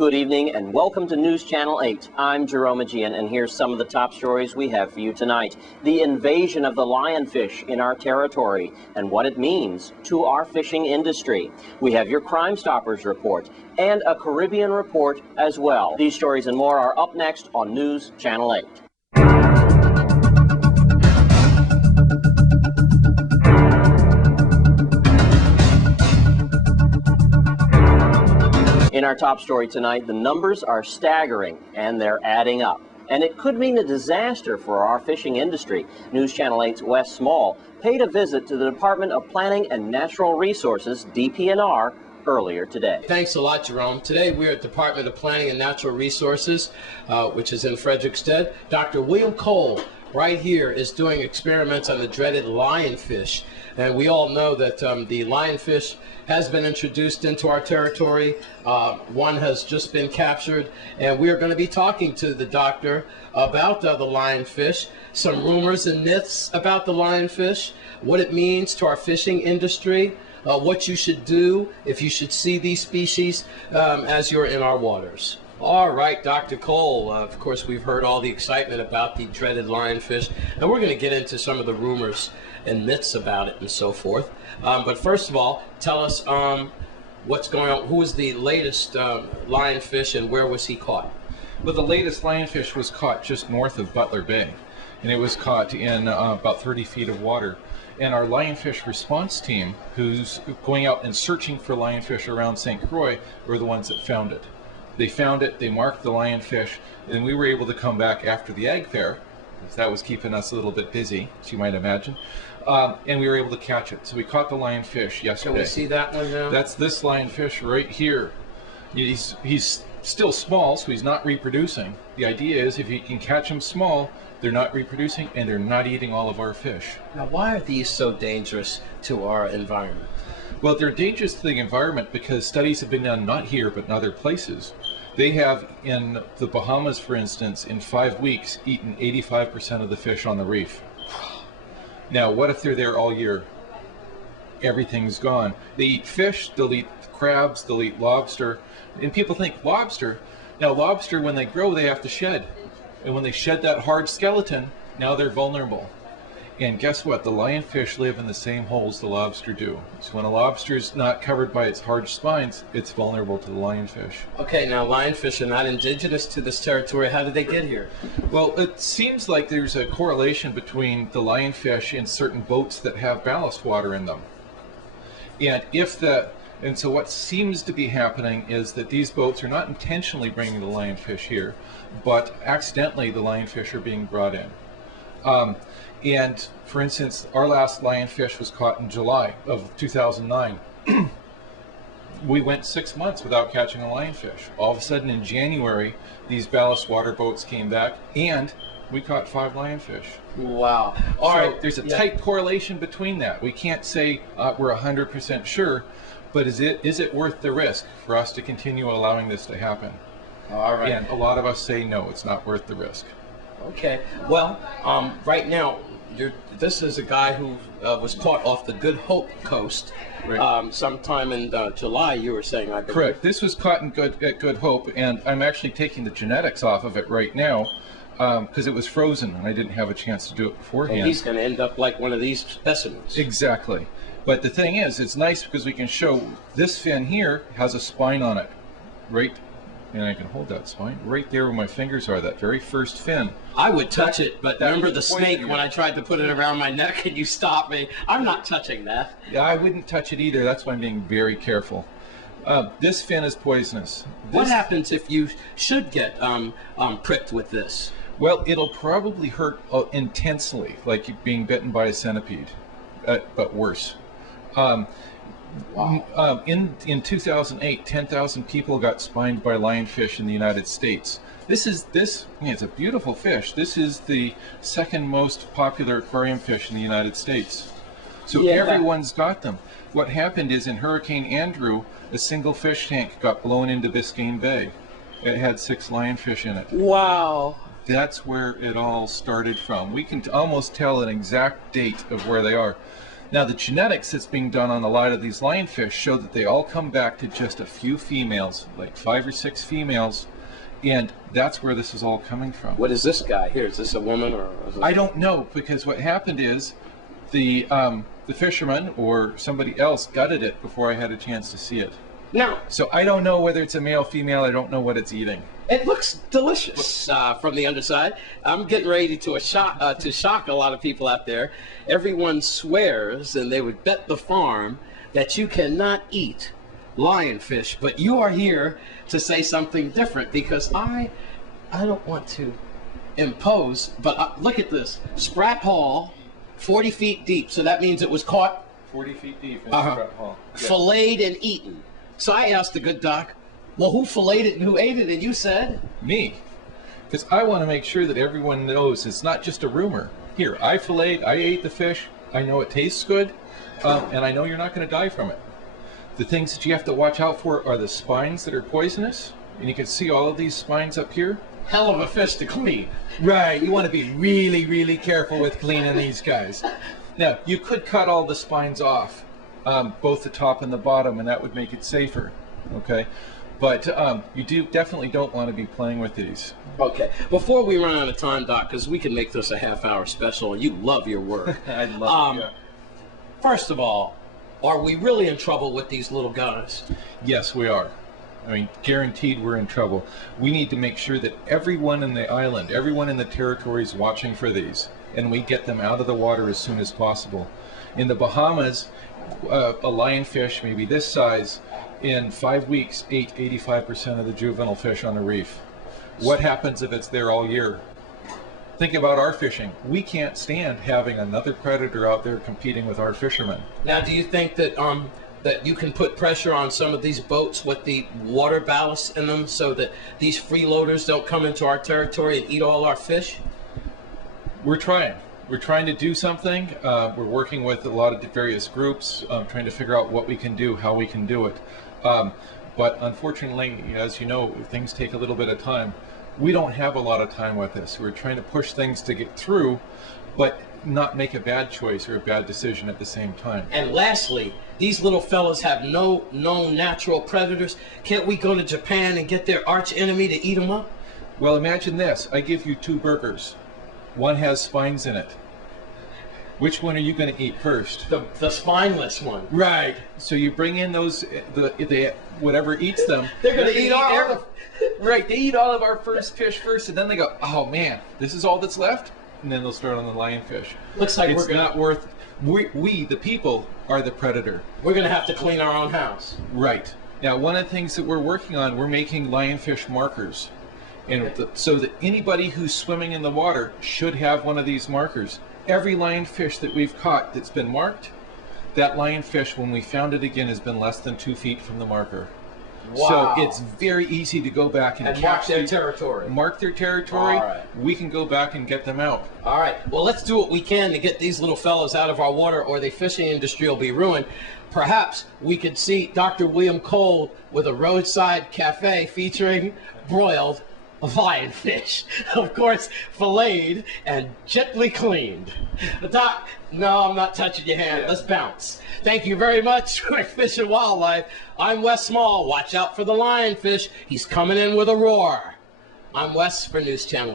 Good evening and welcome to News Channel 8. I'm Jerome Aegean, and here's some of the top stories we have for you tonight. The invasion of the lionfish in our territory and what it means to our fishing industry. We have your Crime Stoppers report and a Caribbean report as well. These stories and more are up next on News Channel 8. In our top story tonight, the numbers are staggering and they're adding up. And it could mean a disaster for our fishing industry. News Channel 8's Wes Small paid a visit to the Department of Planning and Natural Resources, DPNR, earlier today. Thanks a lot, Jerome. Today we're at Department of Planning and Natural Resources, which is in Frederiksted. Dr. William Cole right here is doing experiments on the dreaded lionfish. And we all know that the lionfish has been introduced into our territory. One has just been captured, and we are going to be talking to the doctor about the lionfish, some rumors and myths about the lionfish, what it means to our fishing industry, what you should do if you should see these species as you're in our waters. All right, Dr. Cole, of course we've heard all the excitement about the dreaded lionfish, and we're going to get into some of the rumors and myths about it and so forth. But first of all, tell us what's going on. Who was the latest lionfish and where was he caught? Well, the latest lionfish was caught just north of Butler Bay, and it was caught in about 30 feet of water. And our lionfish response team, who's going out and searching for lionfish around St. Croix, were the ones that found it. They found it, they marked the lionfish, and we were able to come back after the Ag Fair, because that was keeping us a little bit busy, as you might imagine, and we were able to catch it. So we caught the lionfish yesterday. Can we see that one now? That's this lionfish right here. He's still small, so he's not reproducing. The idea is if you can catch them small, they're not reproducing and they're not eating all of our fish. Now, why are these so dangerous to our environment? Well, they're dangerous to the environment because studies have been done not here but in other places. They have, in the Bahamas, for instance, in 5 weeks, eaten 85% of the fish on the reef. Now, what if they're there all year? Everything's gone. They eat fish, they'll eat crabs, they'll eat lobster. And people think, lobster? Now, lobster, when they grow, they have to shed. And when they shed that hard skeleton, now they're vulnerable. And guess what? The lionfish live in the same holes the lobster do. So when a lobster is not covered by its hard spines, it's vulnerable to the lionfish. Okay, now lionfish are not indigenous to this territory. How did they get here? Well, it seems like there's a correlation between the lionfish and certain boats that have ballast water in them. And so what seems to be happening is that these boats are not intentionally bringing the lionfish here, but accidentally the lionfish are being brought in. And for instance, our last lionfish was caught in July of 2009. We went 6 months without catching a lionfish. All of a sudden in January, these ballast water boats came back and we caught 5 lionfish. Wow. All right. There's a tight correlation between that. We can't say we're 100% sure, but is it worth the risk for us to continue allowing this to happen? All right. And a lot of us say no, it's not worth the risk. Okay. Well, right now, this is a guy who was caught off the Good Hope coast. Right. Sometime in July, you were saying, I believe. Correct. This was caught at Good Hope, and I'm actually taking the genetics off of it right now because it was frozen, and I didn't have a chance to do it beforehand. And he's going to end up like one of these specimens. Exactly. But the thing is, it's nice because we can show this fin here has a spine on it, right? And I can hold that spine right there where my fingers are, that very first fin. I would touch it, but remember the snake when I tried to put it around my neck and you stopped me? I'm not touching that. Yeah, I wouldn't touch it either. That's why I'm being very careful. This fin is poisonous. What happens if you should get pricked with this? Well, it'll probably hurt intensely, like being bitten by a centipede, but worse. Wow. In 2008, 10,000 people got spined by lionfish in the United States. It's a beautiful fish. This is the second most popular aquarium fish in the United States. So everyone's got them. What happened is in Hurricane Andrew, a single fish tank got blown into Biscayne Bay. It had 6 lionfish in it. Wow. That's where it all started from. We can almost tell an exact date of where they are. Now the genetics that's being done on a lot of these lionfish show that they all come back to just a few females, like 5 or 6 females, and that's where this is all coming from. What is this guy here? Is this a woman or? I don't know, because what happened is the fisherman or somebody else gutted it before I had a chance to see it. Now, So I don't know whether it's a male, female. I don't know what it's eating. it looks delicious from the underside. I'm getting ready to shock a lot of people out there. Everyone swears, and they would bet the farm, that you cannot eat lionfish, but you are here to say something different, because I don't want to impose, but look at this. Sprat haul, 40 feet deep, so that means it was caught 40 feet deep in Uh-huh. the Sprat Hall. Yes. filleted and eaten. So I asked the good doc, well, who filleted it and who ate it? And you said? Me. Because I want to make sure that everyone knows it's not just a rumor. Here, I ate the fish, I know it tastes good, and I know you're not going to die from it. The things that you have to watch out for are the spines that are poisonous, and you can see all of these spines up here. Hell of a fish to clean. Right, you want to be really, really careful with cleaning these guys. Now, you could cut all the spines off, both the top and the bottom, and that would make it safer, okay? But you definitely don't want to be playing with these. Okay, before we run out of time, Doc, because we can make this a half-hour special, and you love your work. I love it, yeah. First of all, are we really in trouble with these little guys? Yes, we are. I mean, guaranteed we're in trouble. We need to make sure that everyone in the island, everyone in the territory is watching for these, and we get them out of the water as soon as possible. In the Bahamas, a lionfish, maybe this size, in 5 weeks ate 85% of the juvenile fish on the reef. What happens if it's there all year? Think about our fishing. We can't stand having another predator out there competing with our fishermen. Now, do you think that that you can put pressure on some of these boats with the water ballast in them so that these freeloaders don't come into our territory and eat all our fish? We're trying. We're trying to do something. We're working with a lot of various groups, trying to figure out what we can do, how we can do it. But unfortunately, as you know, things take a little bit of time. We don't have a lot of time with this. We're trying to push things to get through, but not make a bad choice or a bad decision at the same time. And lastly, these little fellas have no known natural predators. Can't we go to Japan and get their arch enemy to eat them up? Well, imagine this. I give you 2 burgers. One has spines in it. Which one are you going to eat first? The spineless one. Right. So you bring in those, whatever eats them. They're going to eat our... Right. They eat all of our first fish first, and then they go, oh man, this is all that's left? And then they'll start on the lionfish. Looks like it's not worth. We, the people, are the predator. We're going to have to clean our own house. Right. Now, one of the things that we're working on, we're making lionfish markers. And so that anybody who's swimming in the water should have one of these markers. Every lionfish that we've caught that's been marked, that lionfish, when we found it again, has been less than 2 feet from the marker. Wow. So it's very easy to go back and mark their territory. Mark their territory. All right. We can go back and get them out. All right. Well, let's do what we can to get these little fellows out of our water, or the fishing industry will be ruined. Perhaps we could see Dr. William Cole with a roadside cafe featuring broiled lionfish, of course, filleted and gently cleaned. Doc, no, I'm not touching your hand. Let's bounce. Thank you very much for Fish and Wildlife. I'm Wes Small. Watch out for the lionfish. He's coming in with a roar. I'm Wes for News Channel.